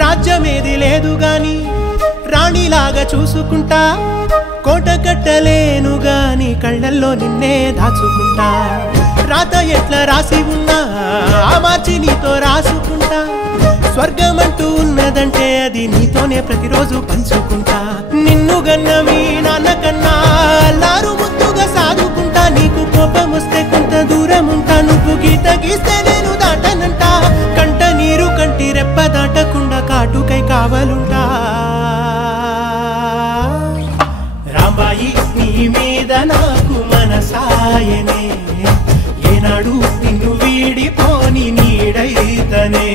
రాజ్యమేది లేదు గాని రాణిలాగా చూసుకుంటా కోట కట్టలేను గాని కళ్ళల్లో నిన్నే దాచుకుంటా రాత ఎట్లా రాసి ఉన్నా ఆ మార్చి నీతో రాసుకుంటా స్వర్గమంటూ ఉన్నదంటే అది నీతోనే ప్రతిరోజు పంచుకుంటా నిన్ను గన్న మీ నాన్న కన్నా అల్లారు ముద్దుగా సాదుకుంటా నీకు కోపం వస్తే కొంత దూరం ఉంటా నువ్వు గీత గీస్తే నేను దాటనంటా కంట నీరు కంటి రెప్ప దాటకుండా కాటుకై కావలుంటా రాంబాయి నీ మీద నాకు మనసాయనే ఏనాడు నిన్ను వీడిపోని నీడైతనే